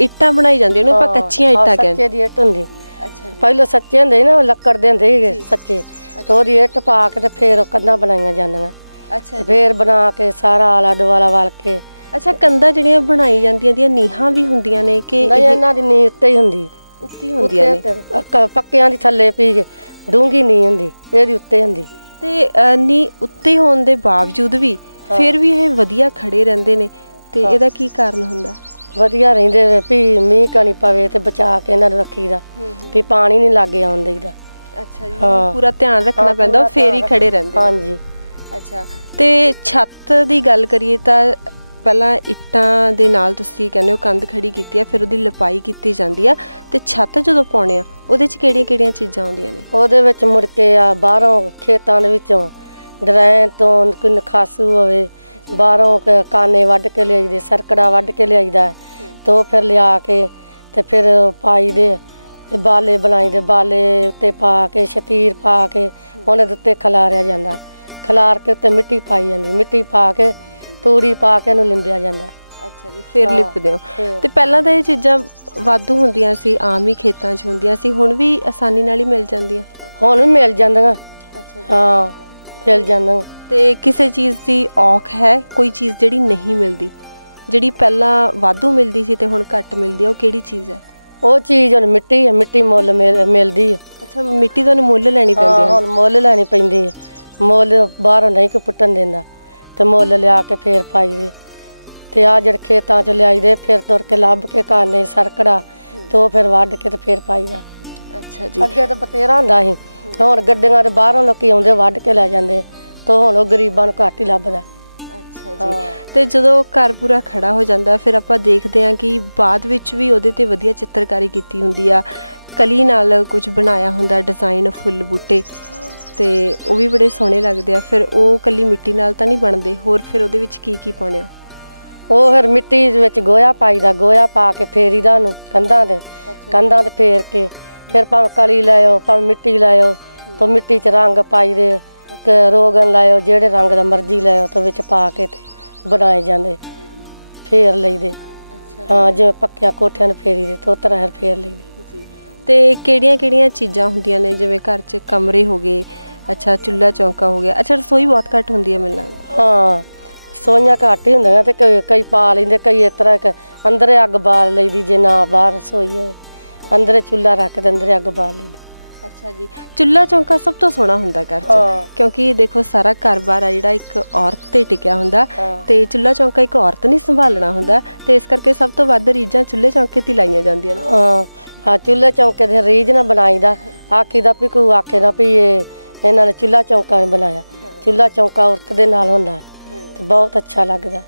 ਇੱਟਾਂ ਬਣਾਈ ਜਾਂਦੀਆਂ, ਉਹਨੂੰ ਆਪਾਂ ਕੱਚੀਆਂ ਇੱਟਾਂ ਕਹਿੰਦੇ। ਸੱਚੇ ਦੀ ਇੱਟ ਹੁੰਦੀ। ਅੱਛਾ, ਪਹਿਲਾਂ ਸੱਚੇ ਹੁੰਦੇ ਸੀ ਨਾ, ਲੱਕੜ ਦੇ ਹੁੰਦੇ ਸੀਗੇ ਸੱਚੇ, ਤੇ ਉਹਦੀ ਇੱਟ ਪਾ ਕੇ ਤੇ ਫਿਰ ਉਹ ਕੰਧਾਂ ਬਣਾਈਆਂ ਜਾਂਦੀਆਂ। ਅੱਛਾ, ਫਿਰ ਬਣਾ ਕੇ ਸਾਰਾ ਆਲਾ ਦੁਆਲਾ ਵਲ ਕੇ। ਅੱਛਾ, ਕੰਧਾਂ ਜਿਹੜੀਆਂ ਬਣਾਈ ਜਾਂਦੀਆਂ ਦੀਆਂ ਨੀਹਾਂ ਵੀ ਹੁੰਦੀਆਂ ਨੇ ਕਿ ਨਹੀਂ, ਇਹਨਾਂ ਦੀ ਨੀਂਹ ਉੱਤੇ ਹੀ ਹੁੰਦੀ, ਉੱਤੇ ਹੀ ਹੁੰਦੀਆਂ ਨੇ? ਪੱਕਿਆਂ ਦੀ ਥੱਲੇ ਪੀ ਕੇ ਡੂੰਗੀ ਨੀਂਹ ਹੁੰਦੀ, ਇਹਦੀ ਉੱਤੇ ਹੁੰਦੀ। ਤੇ ਨੀਂਹ ਉੱਤੇ ਹੋਣ ਦੇ ਬਾਵਜੂਦ ਵੀ ਫਿਰ ਵੀ ਇਹ ਵਧੀਆ ਖੜੇ ਰਹਿੰਦੇ ਨੇ, ਤੇ ਇਹਦਾ ਕੀ ਕਾਰਨ ਹੁੰਦਾ? ਵਧੀਆ ਰਹਿੰਦੇ ਵੀ ਮੀਂਹ ਕਣੀ ਪਵੇ ਤੇ ਬਚਾ ਕੇ ਇਹਨਾਂ ਨੂੰ ਰੱਖੀਦਾ, ਵੀ ਪਾਣੀ ਨਹੀਂ ਲਾਗੇ ਆਉਣ ਦੇਈਦਾ। ਅੱਛਾ ਜੀ, ਪੂਰਾ ਧਿਆਨ ਰੱਖਣਾ ਪੈਂਦਾ, ਫੇਰ ਹੀ ਖੜੇ ਰਹਿੰਦੇ। ਹਾਂਜੀ। ਅੱਛਾ, ਤੇ ਛੱਤ ਦੀ ਗੱਲ ਕਰੀਏ ਤਾਂ ਪਹਿਲਾਂ ਇੱਟਾਂ ਦੇ ਨਾਲ ਤੁਸੀਂ ਕਹਿੰਦੇ ਹੋ ਕੰਧ ਖੜੀ ਕੀਤੀ ਆ, ਫਿਰ ਉਹਦੀ ਲਿਪਾਈ ਕੀਤੀ ਜਾਂਦੀ ਆ, ਤੇ ਛੱਤ ਜਦੋਂ ਪਾਉਣੇ ਆ ਉਹਦੇ 'ਚ ਕਿਹੜੀਆਂ ਕਿਹੜੀਆਂ ਚੀਜ਼ਾਂ ਆਉਂਦੀਆਂ ਨੇ? ਉਹਦੇ ਵਿੱਚ ਮੁੜ ਕੇ ਆ ਬਾਹਰੋਂ ਖੇਤਾਂ ਦੇ ਵਿੱਚੋਂ ਡਰੈਣ ਤੋਂ ਕੋਈ ਨਖਾਸੂ ਹੋਵੇ ਬਾਹਰੋਂ ਕਾਨੇ ਵੱਢ ਕੇ ਲਿਆਈਦੇ, ਸਰਕੜਾ ਵੱਢ ਕੇ ਲਿਆਈਦਾ ਤੇ ਉਹ ਫਿਰ ਲਿਆ ਕੇ ਤੇ ਫਿਰ ਪਾਈ ਦੇ ਤੇ ਬਾਲੇ ਬਣਾਈ ਦੇ, ਬਾਲੇ ਉੱਤੇ ਪਾ ਕੇ ਸ਼ਤੀਰ ਪਾ ਕੇ ਉਹਨਾਂ ਦੇ ਉੱਤੇ ਖਿਲਾਰਿਆ ਜਾਂਦਾ, ਖਿਲਾਰ ਕੇ ਉੱਤੇ ਮਿੱਟੀ ਪਾਈ ਜਾਂਦੀ, ਮਿੱਟੀ ਪਾ ਕੇ ਤੂੜੀ ਪਾ ਕੇ ਉਹਨੂੰ ਲਿੰਬਿਆ ਜਾਂਦਾ। ਅੱਛਾ ਜੀ, ਫਿਰ ਲਿਪਦੇ ਹੋ। ਤੇ ਪਹਿਲਾਂ ਤਾਂ ਇਹ ਚੀਜ਼ਾਂ ਵਾਧੂ ਹੁੰਦੀਆਂ ਸੀ, ਆਮ ਹੀ ਖੇਤਾਂ 'ਚ ਹੁੰਦੀਆਂ ਸੀ, ਹੁਣ ਵੀ ਆਸਾਨੀ ਨਾਲ ਹੀ ਮਿਲ ਜਾਂਦੀਆਂ? ਹੁਣ ਵੀ ਮਿਲ ਜਾਂਦੀਆਂ। ਅੱਛਾ ਹਾਂ ਮਿਲ ਜਾਂਦੀਆਂ। ਤੇ ਕਿਸੇ ਚੀਜ਼ ਦੀ ਔਖ ਹੈ, ਕੋਈ ਚੀਜ਼ ਜਿਹੜੀ ਨਹੀਂ ਮਿਲਦੀ, ਜਿਹੜੀ ਪਹਿਲਾਂ ਵਾਧੂ ਮਿਲਦੀ ਸੀ ਤੇ ਹੁਣ ਘੱਟ ਮਿਲਦੀ ਆ, ਉਹ ਕਿਹੜੀ ਚੀਜ਼ ਹੈ? ਉਹ ਚੀਜ਼ ਹੁਣ ਮਿੱਟੀ ਹੈ, ਮਿੱਟੀ ਮੁੱਲ ਮਿਲਦੀ ਹੈ। ਅੱਛਾ, ਮਿੱਟੀ ਤੁਹਾਨੂੰ ਮੁੱਲ ਲੈਣੀ ਪੈਂਦੀ ਹੈ? ਹੁਣ ਮੁੱਲ ਲੈਣੀ ਪੈਂਦੀ ਹੈ, ਮੁੱਲ ਬਾਹਰੋਂ ਨਹੀਂ ਕੋਈ ਪੁੱਟਣ ਦਿੰਦਾ ਤੇ ਮੁੱਲ ਲਿਆ ਕੇ ਫੇਰ ਪਾਈ ਦੇ। ਤੇ ਆ ਜਿਹੜੇ ਖੇਤਾਂ 'ਚ ਲਿਆਈ ਦੇ ਫਿਰ ਤੁਰ ਕੇ ਲੱਭ ਕੇ ਕਾਨੇ ਸਰਕੜਾ ਤੇ ਉਹ ਫਿਰ ਵੱਢ ਕੇ ਤੇ ਫੇਰ ਪਾਈਦਾ। ਅੱਛਾ ਜੀ। ਅੱਗੇ ਤਾਂ ਬਤੇਰਾ ਹੁੰਦਾ ਸੀ, ਹੁਣ ਗੱਡੀਆਂ ਦੇ ਬਾਹਰੋਂ ਲੋਕੀ ਆਉਂਦੇ ਵੱਢ ਕੇ ਲੈ ਜਾਂਦੇ, ਤੇ ਹੁਣ ਉਹ ਗਰੀਬਾਂ ਨੂੰ ਘੱਟ ਹੀ ਲੱਭਦਾ। ਅੱਛਾ ਜੀ। ਤੇ ਜਦੋਂ ਘਰ ਪੂਰਾ ਖੜਾ ਹੋ ਜਾਂਦਾ ਫਿਰ ਆਪਾਂ ਦੇਖਦੇ ਹਾਂ ਕਿ ਬਾਅਦ ਵਿੱਚ ਵੀ ਉਹਦੇ ਤੇ ਵਧੀਆ ਚਿੱਤਰਕਾਰੀ ਕੀਤੀ ਹੁੰਦੀ ਆ, ਕਲੀ ਨਾਲ ਕੁਝ ਬਣਾਇਆ ਹੁੰਦਾ, ਡਿਜ਼ਾਈਨ ਫੁੱਲ ਬੂਟੇ, ਤੇ ਉਹ ਵੀ ਬੜੇ ਸੋਹਣੇ ਲੱਗਦੇ ਆ। ਫਿਰ ਉਹ ਕੱਲੀ ਮਿੱਟੀ ਨਾਲ ਤਾਂ ਨਹੀਂ ਬਣਦੇ, ਹੋਰ ਫਿਰ ਉਹਦੇ ਵਿੱਚ ਕੀ ਕੀ ਪਾਉਂਦੇ ਹੋ? ਉਹ ਫਿਰ ਮਿੱਟੀ ਵਿੱਚ ਗੋਹਾ ਪਾਈਦਾ, ਗੋਹਾ ਪਾ ਕੇ ਫੇਰੀਦਾ ਉਹਨੂੰ ਕੰਧਾਂ ਤੇ ਫੇਰ ਕੇ ਫਿਰ ਭਾਵੇਂ ਕਲੀ ਲਾਇਓ ਭਾਵੇਂ ਮਿੱਟੀ ਲਾਇਓ, ਤਾਂ ਮਿੱਟੀ 'ਚ ਰੰਗ ਪਾਈ ਦੇ, ਰੋਗਨ ਲਾਇਓ, ਜਿਹੜੇ ਰੰਗ ਦਾ ਮਰਜ਼ੀ ਲਾਇਓ ਤਾਂ ਵਿੱਚ ਪਾ ਕੇ ਤੇ ਬਣਾਏ ਜਾਂਦੇ, ਫੇਰ ਲਈਦੇ। ਹਾਂ ਜਿਵੇਂ ਪੱਕਿਆਂ ਕੋਠਿਆਂ ਨੂੰ ਫੇਰੀ ਦੇ ਤਾਂ ਉਸ ਤਰ੍ਹਾਂ ਫੇਰ ਲਈਦੇ ਜੀ। ਤੇ ਕਿਹੜੀਆਂ ਚੀਜ਼ਾਂ ਹੁੰਦੀਆਂ ਨੇ, ਜਿਵੇਂ ਘਰ 'ਚ ਕਮਰੇ ਹੋ ਗਏ, ਅੱਛਾ ਚੁੱਲ੍ਹਾ ਚੌਂਕਾ ਹੋ ਗਿਆ, ਅੱਛਾ ਰਸੋਈ ਬਹੁਤ ਘੱਟ ਹੁੰਦੀ ਹੈ ਮੈਨੂੰ ਲੱਗਦਾ? ਹਾਂ ਰਸੋਈਆਂ ਘੱਟ ਹੀ ਹੁੰਦੀਆਂ ਤੇ ਕਈ ਪਾ ਲੈਂਦੇ, ਕਈ ਇਸ ਤਰ੍ਹਾਂ ਅੰਦਰੇ ਅੱਗ ਬਾਲ ਲਈਦੀ, ਜੇ ਨਾ ਬਾਹਰ ਰਸੋਈ ਹੋਵੇ ਅੰਦਰੇ ਚੁੱਲ੍ਹਾ ਰੱਖ ਕੇ ਅੰਦਰੇ ਅੱਗ ਬਾਲ ਲਈਦੀ। ਅੱਛਾ ਜੀ। ਚੁੱਲ੍ਹਾ ਚੌਂਕਾ ਸਭ ਤੋਂ ਸੋਹਣਾ ਹੁੰਦਾ ਘਰ 'ਚ, ਕਿਉਂਕਿ ਦੇਖੋ ਸਾਰਾ ਘਰ-ਬਾਰ ਆ ਜਿਹੜਾ ਇੱਕ ਔਰਤ ਤੇ ਟਿਕਿਆ ਹੁੰਦਾ, ਤੇ ਚੁੱਲ੍ਹਾ ਚੌਂਕਾ ਇੱਕ ਔਰਤ ਨਹੀਂ ਸੰਭਾਲਣਾ ਹੁੰਦਾ, ਤੇ ਇਸ ਕਰਕੇ ਸਭ ਤੋਂ ਵੱਧ ਰੀਝਾਂ ਚੁੱਲ੍ਹੇ ਚੌਂਕੇ ਤੇ ਲਾਈਆਂ ਜਾਂਦੀਆਂ ਨੇ। ਹਾਂ ਚੁੱਲ੍ਹੇ ਚੌਂਕੇ ਦੇ ਰੀਝ ਨਾ ਬਣਾਈਦਾ, ਆਖੀ ਦਾ ਵੀ ਕੋਈ ਆਖੇ ਨਾ ਵੀ ਇਹਨਾਂ ਨੇ ਚੁੱਲ੍ਹਾ ਚੌਂਕਾ ਨਹੀਂ ਬਣਾਇਆ, ਚੁੱਲ੍ਹਾ ਚੌਂਕਾ ਔਰਤ ਦੇ ਨਾਲ ਹੁੰਦਾ ਤੇ ਬਹੁਤ ਅੱਛਾ ਲੱਗਦਾ।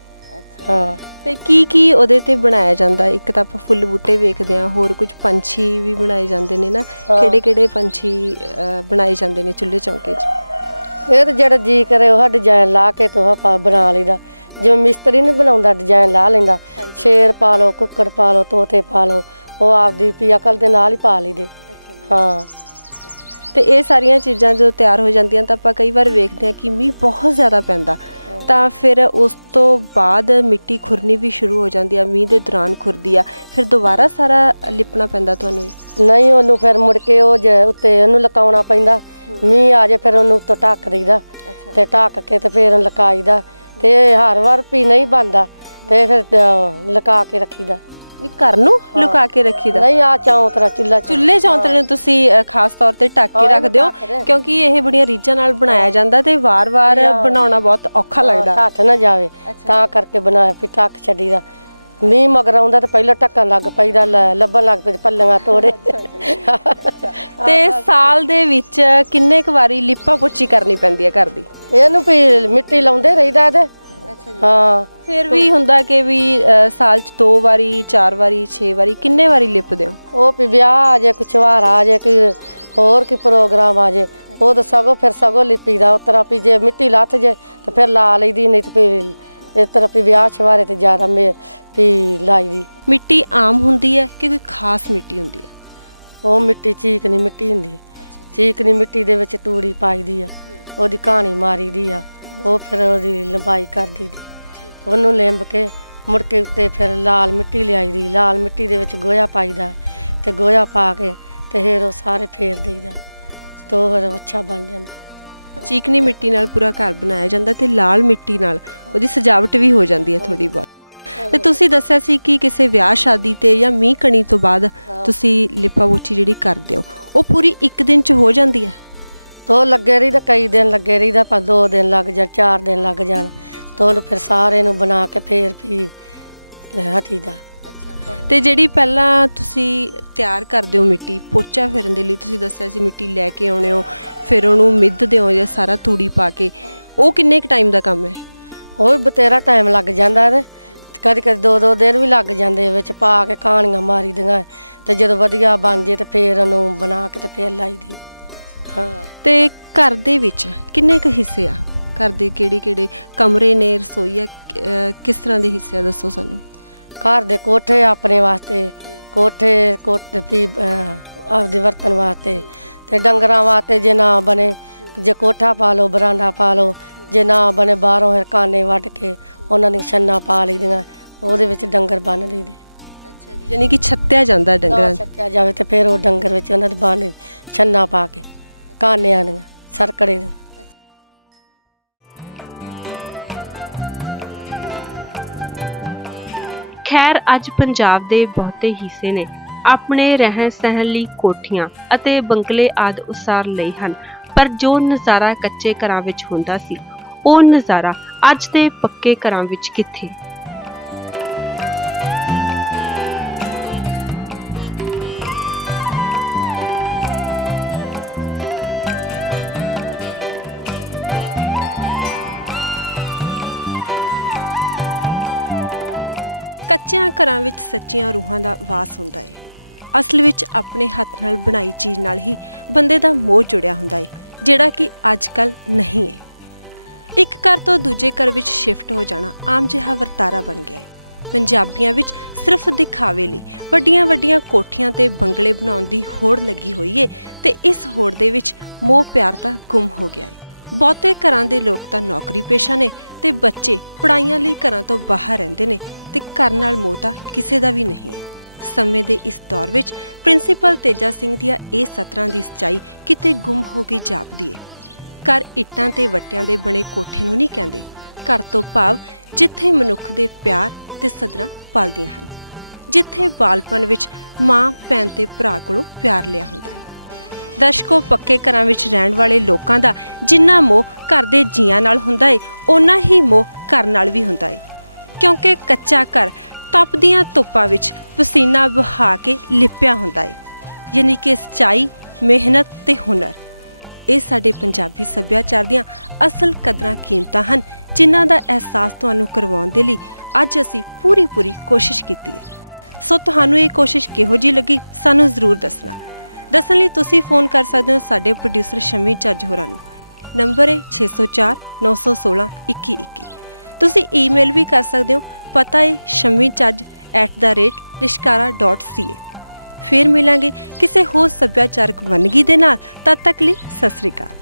ਹਾਂ ਤੇ ਕੀ ਉਹਦੇ ਤੇ ਬਣਾਇਆ ਜਾਂਦਾ? ਇੱਕ ਤਾਂ ਆਪਾਂ ਫੁੱਲ ਬੂਟੇ ਵੇਖਦੇ ਹਾਂ, ਹੋਰ ਕੁਝ ਪੰਛੀ ਵੀ ਬਣਾਏ ਜਾਂਦੇ ਨੇ ਨਾ, ਕਿਹੜੇ ਪੰਛੀ ਬਣਾਏ ਜਾਂਦੇ ਨੇ ਚੁੱਲ੍ਹੇ ਚੌਂਕੇ 'ਚ? ਇਹ ਤਾਂ ਜਿਹੜਾ ਜੀ ਕਰੇ ਉਹ ਡਿਜ਼ਾਈਨ ਲਾ ਕੇ ਤੋਂ ਆਪਾਂ ਬਣਾ ਲਈਦਾ, ਜਿਵੇਂ ਮਿਸਤਰੀ ਨਹੀਂ ਬਣਾਉਂਦਾ ਡਿਜ਼ਾਈਨ ਲਾ ਲੈਂਦਾ, ਸ਼ੇਰ ਪਾ ਲਓ, ਕੁੱਕੜ ਪਾ ਲਓ, ਤੋਤੇ ਪਾ ਲਓ, ਉਹ ਆਪਦੀ ਵੀ ਅਕਲ ਦੇ ਨਾਲ ਹੀ ਪਾ ਲਈਦੇ। ਹਾਂ ਤੇ ਇਹ ਸਾਰੀਆਂ ਚੀਜ਼ਾਂ ਜਦੋਂ ਤਿਆਰ ਹੋ ਜਾਂਦੀਆਂ ਤਾਂ ਆਪਾਂ ਕਈ ਵਾਰ ਵੇਖਦੇ ਹਾਂ ਕਿ ਮੀਂਹ ਬਹੁਤ ਜ਼ਿਆਦਾ ਪੈਂਦਾ, ਤਾਂ ਫਿਰ ਉਸ ਤੋਂ ਬਾਅਦ ਮਿੱਟੀ ਖੁਰਨੀ ਵੀ ਸ਼ੁਰੂ ਹੋ ਜਾਂਦੀ ਆ, ਮੀਂਹ ਦੇ ਦੌਰਾਨ ਖੁਰਦੀ ਆ, ਫਿਰ ਦੁਬਾਰਾ ਸਾਰਾ ਲਿਪਣਾ ਪੈਂਦਾ ਤੁਹਾਨੂੰ? ਨਹੀਂ, ਉਹਨੂੰ ਫਿਰ ਮੁੜ ਕੇ ਉਹ ਉੱਤੇ ਉਹਨੂੰ ਲਕਾਉਣਾ ਪੈਂਦਾ, ਮੀਂਹ ਆ ਜੇ ਫਿਰ ਉਹਨੂੰ ਉੱਤੋਂ ਢੱਕ ਦਈਦਾ ਤੇ ਢੱਕ ਕੇ ਤੇ ਫਿਰ ਉਹਨੂੰ ਲਕਾਈਦਾ, ਤੇ ਹਰ ਵਾਰ ਵੀ ਨਹੀਂ ਬਣਦਾ ਤੇ ਫਿਰ ਲਕਾ ਕੇ ਰੱਖੀਦਾ। ਘਰ ਨੂੰ ਲੁਕਾ ਕੇ ਰੱਖੀਦਾ? ਨਹੀਂ, ਆ ਚੌਂਤਰਾ ਚੁੱਲ੍ਹੇ ਚੌਂਤਰੇ ਨੂੰ ਤੁਸੀਂ ਖਾਸ ਤੌਰ ਤੇ ਢੱਕ ਕੇ ਰੱਖਦੇ ਹੋ, ਕਿਉਂਕਿ ਇਹ ਬੜੀਆਂ ਰੀਝਾਂ ਨਾਲ ਬਣਾਇਆ ਜਾਂਦਾ ਤੇ ਵਾਰ-ਵਾਰ ਬਣਾਉਣਾ ਬਹੁਤ ਔਖਾ ਲੱਗਦਾ, ਢੱਠ ਨਾ ਜਾਵੇ ਤਾਂ ਕਰਕੇ ਬਣਾਇਆ ਵੀ ਢੱਕ ਛੱਡੀਦਾ। ਮੀਂਹ ਮਗਰ ਆਉਂਦਾ ਤੇ ਪਹਿਲਾਂ ਢੱਕਣ ਲੱਗ ਪਈਦਾ, ਲੱਭਣ ਲੱਗ ਪਈ ਪੱਲੀਆਂ ਤੋੜੇ। ਤੇ ਸਾਲ ਦੇ ਵਿੱਚ ਕਿੰਨੇ ਕੁ ਵਾਰੀ ਲਿਪਾ ਪੋਚੀ ਕਰਨੀ ਪੈਂਦੀ ਹੈ ਘਰ ਦੀ? ਇਹਨੂੰ ਵੀ ਮਿੱਟੀ ਲਾਉਂਦੇ ਰਹੀਦਾ ਇਹਦੇ। ਹਾਂ ਫਿਰ ਵੀ ਹੁੰਦਾ ਕਿ ਵੀ ਸਾਲ 'ਚ 2 ਵਾਰੀ 4 ਵਾਰੀ 6 ਵਾਰੀ ਕਿੰਨੇ ਵਾਰੀ ਲਿਪਦੇ ਹੋ? ਉਹ ਵੀ ਵਿਆਹ ਆ ਜੇ, ਕੁਛ ਵਾਰ ਆ ਜੇ, ਕਿ ਹੋਰ ਕੀ ਪ੍ਰੋਗਰਾਮ ਆ ਜੇ, ਉਹ ਤਾਂ ਸਗੋਂ ਲਿਪੀਦਾ। ਉਸ ਤਰ੍ਹਾਂ ਵੀ ਜੇ ਮਿੱਟੀ ਲੱਥ ਜੇ ਤਾਂ ਫਿਰ ਲਾ ਲਈਦੀ, ਨਹੀਂ ਤਾਂ ਫਿਰ ਇਸ ਤਰ੍ਹਾਂ ਵੀ ਵਿਆਹ ਸ਼ਵਾਰੇ ਤੇ ਜ਼ਿਆਦਾ ਵੀ ਲਾਈ ਦੀ। ਮਿੱਟੀ ਆਮ ਹੁੰਦੀ ਹੈ ਕਿ ਕੋਈ ਖਾਸ ਮਿੱਟੀ ਹੁੰਦੀ ਹੈ? ਉਹ ਮਿੱਟੀ ਚੀਕਨੀ ਮਿੱਟੀ ਹੁੰਦੀ, ਚੀਕਨੀ ਮਿੱਟੀ ਦੇ ਵਿੱਚ ਤੂੜੀ ਪਾਈ ਦੀ ਆ, ਉਹਦੀ ਕਹਾਣੀ ਮਾਰੀ ਦੀ ਆ, ਉਹ ਫਿਰ ਉਹਦੀ ਲੰਬਾਈ ਕਰ ਦਈਦੀ, ਉਹਨੂੰ ਲਿੰਬ ਕੇ ਮੁੜ ਕੇ ਉੱਤੇ ਫਿਰ ਲਾਲ ਮਿੱਟੀ ਲਿਆਈ ਦੀ, ਲਾਲ ਮਿੱਟੀ ਦੇ ਵਿੱਚ ਗੋਹਾ ਪਾਈਦਾ ਤੇ ਗੋਹਾ ਪਾ ਕੇ ਤੇ ਫਿਰ ਉਹ ਸਾਰੇ ਫੇਰ ਦੇਈਦਾ ਤੇ ਉਹ ਫਿਰ ਅੱਛਾ ਬਣ ਜਾਂਦਾ। ਚੀਕਨੀ ਮਿੱਟੀ ਨਾਲ ਪੂਰਾ ਘਰ ਬਣਾਇਆ ਜਾਂਦਾ ਤੇ ਲਾਲ ਮਿੱਟੀ ਨਾਲ ਉਹਦੀ ਸਜਾਵਟ ਵੀ ਹੋ ਜਾਂਦੀ ਹੈ ਥੋੜੀ ਬਹੁਤ। ਤੇ ਤੁਸੀਂ ਦੱਸਿਆ ਸੀ ਕਿ ਕਿਸੇ ਵਿਆਹ ਸ਼ਾਦੀ ਤੇ ਜਾਂ ਮੀਂਹ ਕਣੀ ਤੋਂ ਬਾਅਦ ਤੁਸੀਂ ਲਿਪਾ ਪੋਚੀ ਜਿਹੜੀ ਕਰਦੇ ਹੋ, ਉਹ ਪੂਰੀ ਇੱਕ ਦਿਨ 'ਚ ਹੋ ਜਾਂਦੀ ਹੈ? ਤੋ ਲੱਗੇ ਰਹੀਦਾ, ਕਈ ਦਿਨ ਲੱਗੇ ਰਹੀਦਾ, ਪਰ 2 ਦਿਨ ਲੱਗ ਜਾਣ, 4 ਦਿਨ ਲੱਗ ਜਾਣ, ਤਾਂ ਉਹਨੂੰ ਫਿਰ ਸਾਰੇ ਨੂੰ ਬਣਾ ਕੇ ਫੇਰ ਵੀ ਹਟੀਦਾ। ਤੇ ਜਿਹੜੀ ਪਹਿਲਾਂ ਤੁਸੀਂ ਤਿਆਰ ਕਰਦੇ ਹੋ ਮਿੱਟੀ ਪੋਚਾ ਫੇਰਨ ਦੇ ਲਈ, ਤੁਸੀਂ ਦੱਸਿਆ ਸੀ ਮਿੱਟੀ ਲੈ ਕੇ ਆਉਣੇ ਹੋ, ਫਿਰ ਉਹਨੂੰ ਮਿੱਧਦੇ ਹੋ ਜਾਂ ਸਾਰਾ ਤੂੜੀ ਪਾ ਕੇ, ਉਹ ਕਿੰਨੇ ਕੁ ਟਾਈਮ ਦਾ ਕੰਮ ਹੈ? ਉਹ ਵੀ ਬਥੇਰਾ ਟਾਈਮ ਲੱਗ ਜਾਂਦਾ ਇਹਦੇ, ਕਦੇ 2-2 ਦਿਨ ਵੀ ਲੱਗ ਜਾਂਦੇ, ਵਿੱਚ ਪਾ ਕੇ ਕਹਾਣੀਆਂ ਮਾਰੀ ਦੀਆਂ, ਤੇ ਜਦੋਂ ਵਧੀਆ ਬਣ ਜੇ ਤੇ ਫਿਰ ਉਹਨੂੰ ਬਣਾ ਕੇ ਤੇ ਫਿਰ ਲਾਈ ਦੀ। ਹਾਂ। ਤੇ ਘਰ ਦੇ ਵਿੱਚ ਕਿੰਨੇ ਕੁ ਹਿੱਸੇ ਆ? ਘਰ ਦੇ ਕਿਹੜੇ ਕਮਰੇ ਨੇ, ਰਸੋਈ ਹੈ, ਕਿਸ ਤਰ੍ਹਾਂ ਦੇ ਹਿੱਸੇ ਆ, ਦੱਸੋ ਸਾਨੂੰ। ਘਰ ਦੇ ਕੋਠੇ ਆਪਣੇ ਵਾਸਤੇ, ਕੋਠੇ ਵੀ ਆਪਦੇ ਵਰਤਣ ਵਾਸਤੇ, ਤੇ ਡੰਗਰਾਂ ਵਾਸਤੇ ਜੇ ਨਾ ਬਣੇ ਜੇ ਕੋਠਾ ਪਾ ਲਓ, ਬਰਾਂਡਾ ਪਾ ਲਓ, ਜੇ ਨਾ ਬਣੇ ਬਾਹਰੋਂ ਹਰਕਾਨੇ ਵੱਢ ਕੇ ਉਹਨਾਂ ਦੀਆਂ ਛੰਨਾ ਪਾ ਲਈਆਂ, ਉਹਦੇ ਵਿੱਚ ਡੰਗਰ ਬੰਨ੍ਹ ਲਈਦੇ। ਅੱਛਾ ਜੀ, ਯਾਨੀ ਕਿ ਛੱਤਿਆ ਜਾਂਦਾ ਡੰਗਰਾਂ। ਛੱਤਿਆ ਜਾਵੇ ਤੇ ਫਿਰ ਉਹ ਡੰਗਰ ਵਿੱਚ ਉਹਨਾਂ ਦੇ ਬੰਨ੍ਹ ਛੰਨਾ ਪਾ ਕੇ ਕਾਨਿਆਂ ਦੀਆਂ ਸਰਕੜੇ ਦੀਆਂ। ਖੈਰ ਅੱਜ ਪੰਜਾਬ ਦੇ ਬਹੁਤੇ ਹਿੱਸੇ ਨੇ ਆਪਣੇ ਰਹਿਣ ਸਹਿਣ ਲਈ ਕੋਠੀਆਂ ਅਤੇ ਬੰਗਲੇ ਆਦਿ ਉਸਾਰ ਲਏ ਹਨ, ਪਰ ਜੋ ਨਜ਼ਾਰਾ ਕੱਚੇ ਘਰਾਂ ਵਿੱਚ ਹੁੰਦਾ ਸੀ ਉਹ ਨਜ਼ਾਰਾ ਅੱਜ ਦੇ ਪੱਕੇ ਘਰਾਂ ਵਿੱਚ ਕਿੱਥੇ। ਕੱਚਿਆਂ ਘਰਾਂ ਵਿੱਚ ਸੱਚੀਆਂ ਰੂਹਾਂ ਦਾ ਵਾਸ ਹੁੰਦਾ ਏ। ਅਸਲ ਵਿੱਚ ਆਪਣੇ ਹੱਥ ਨਾਲ ਬਣਾਈ ਚੀਜ਼ ਨਾਲ ਹੀ ਬੰਦੇ ਦਾ ਮੋਹ ਜੁੜਿਆ ਹੁੰਦਾ ਏ, ਜਿਹੜਾ ਕਿ ਅੱਜ ਕੱਲ੍ਹ ਨਹੀਂ ਹੈ। ਇੱਕ ਘਰ ਤੋਂ ਦੂਜੇ ਘਰ ਵਿੱਚ ਸ਼ਿਫਟ ਹੋ ਜਾਣਾ ਆਮ ਜਿਹਾ ਵਰਤਾਰਾ ਬਣ ਗਿਆ ਹੈ। ਪੰਜਾਬੀਆਂ ਵਿੱਚ ਸਿਰਫ ਦਿਖਾਵੇ ਲਈ ਵੱਡੀਆਂ ਵੱਡੀਆਂ ਕੋਠੀਆਂ ਤੇ ਬੰਗਲੇ ਬਣਾਉਣ ਦੀ ਹੋੜ ਲੱਗੀ ਹੋਈ ਏ, ਤੇ ਇਸ ਹੋੜ ਦੇ ਵਿੱਚ ਮੋਹ ਪਿਆਰ ਤਾਂ ਗੁੰਮ ਹੋ ਗਿਆ ਏ। ਬਹੁਤੇ ਘਰਾਂ ਦੇ ਲੋਕ ਤਾਂ ਨੌਕਰੀ ਪੇਸ਼ਾ ਨੇ ਤੇ ਬੱਚੇ ਪੜ੍ਹਾਈਆਂ ਲਈ ਘਰਾਂ ਤੋਂ ਬਾਹਰ ਰਹਿੰਦੇ ਨੇ, ਤੇ ਘਰ ਨਾਲ ਮੋਹ ਤਾਂ ਕਿਸੇ ਦਾ ਵੀ ਨਹੀਂ ਹੈ। ਸਮੇਂ ਦੇ ਇਸ ਦੌਰ ਵਿੱਚ ਪ੍ਰਿੰਸੀਪਲ ਤੇਜਾ ਸਿੰਘ ਦੀਆਂ ਇਹ ਸਤਰਾਂ ਦੀ ਸੱਚਾਈ ਕਿਤੇ ਗੁੰਮ ਹੋ ਗਈ ਜਾਪਦੀ ਹੈ। ਘਰ ਇੱਟਾਂ ਤੇ ਵੱਟਿਆਂ ਦੇ ਬਣੇ ਕੋਠੇ ਨੂੰ ਨਹੀਂ ਕਹਿੰਦੇ। ਘਰ ਤੋਂ ਭਾਵ ਜਿੱਥੇ ਮਨੁੱਖ ਦੇ ਪਿਆਰ ਤੇ ਸਦਰਾਂ ਪਲਦੀਆਂ ਹਨ, ਜਿੱਥੇ ਬਾਲਪਨ ਵਿੱਚ ਮਾਂ ਭੈਣ ਤੇ ਭਰਾ ਕੋਲੋਂ ਪਿਆਰ ਲਿਆ ਹੁੰਦਾ ਹੈ। ਦਰਸ਼ਕੋ, ਪੱਕੇ ਘਰਾਂ ਵਿੱਚ ਰਹਿਣ ਵਾਲੇ ਲੋਕਾਂ ਦਾ ਜਿੰਨਾ ਮੋਹ ਘਰ ਦੇ ਜੀਆਂ ਨਾਲ ਹੁੰਦਾ ਹੈ, ਓਨਾ ਹੀ ਮੋਹ ਘਰ ਨਾਲ ਵੀ ਹੁੰਦਾ ਹੈ, ਕਿਉਂਕਿ ਕੱਚਾ ਘਰ ਤਪਦੀਆਂ ਧੁੱਪਾਂ ਵਿੱਚ ਪਸੀਨਾ ਵਹਾ ਕੇ ਲਿਪਿਆ ਹੁੰਦਾ ਹੈ। ਯਾਨੀ ਕਿ ਸੱਚਾਈ, ਮਿਹਨਤ ਤੇ ਹੁਨਰ, ਇਹ ਸਾਡੇ ਪੰਜਾਬੀ ਸੱਭਿਆਚਾਰ ਦੀਆਂ ਅਸਲ ਕਦਰਾਂ ਕੀਮਤਾਂ ਹਨ, ਜਿਨ੍ਹਾਂ ਦਾ ਅਹਿਸਾਸ ਤੁਹਾਨੂੰ ਕਰਵਾਉਣ ਦੇ ਲਈ ਅੱਜ ਅਸੀਂ ਪੂਰੀ ਕੋਸ਼ਿਸ਼ ਕੀਤੀ ਹੈ। ਸੋ ਤੁਹਾਨੂੰ ਇਹ ਕੋਸ਼ਿਸ਼ ਕਿਹੋ ਜਿਹੀ ਲੱਗੀ ਸਾਨੂੰ ਜ਼ਰੂਰ ਦੱਸਣ ਲਈ ਤੁਸੀਂ ਫੋਨ ਕਰ ਸਕਦੇ ਹੋ ਸਾਡੇ ਪ੍ਰੋਡਿਊਸਰ ਸ਼ਮੀ ਚੱਜ ਹੋਰਾਂ ਨੂੰ। ਨੰਬਰ ਹੈ 604 916 2121। ਤੁਸੀਂ ਈਮੇਲ ਵੀ ਕਰ ਸਕਦੇ ਹੋ, ਪਤਾ ਹੈ shamichaj@lishkara.ca। ਫਿਰ ਮਿਲਾਂਗੇ ਕਿਸੇ ਹੋਰ ਸੱਭਿਆਚਾਰਕ ਵੰਨਗੀ ਦੇ ਨਾਲ। ਤਦ ਤੱਕ ਲਈ ਸਤਿ ਸ੍ਰੀ ਅਕਾਲ।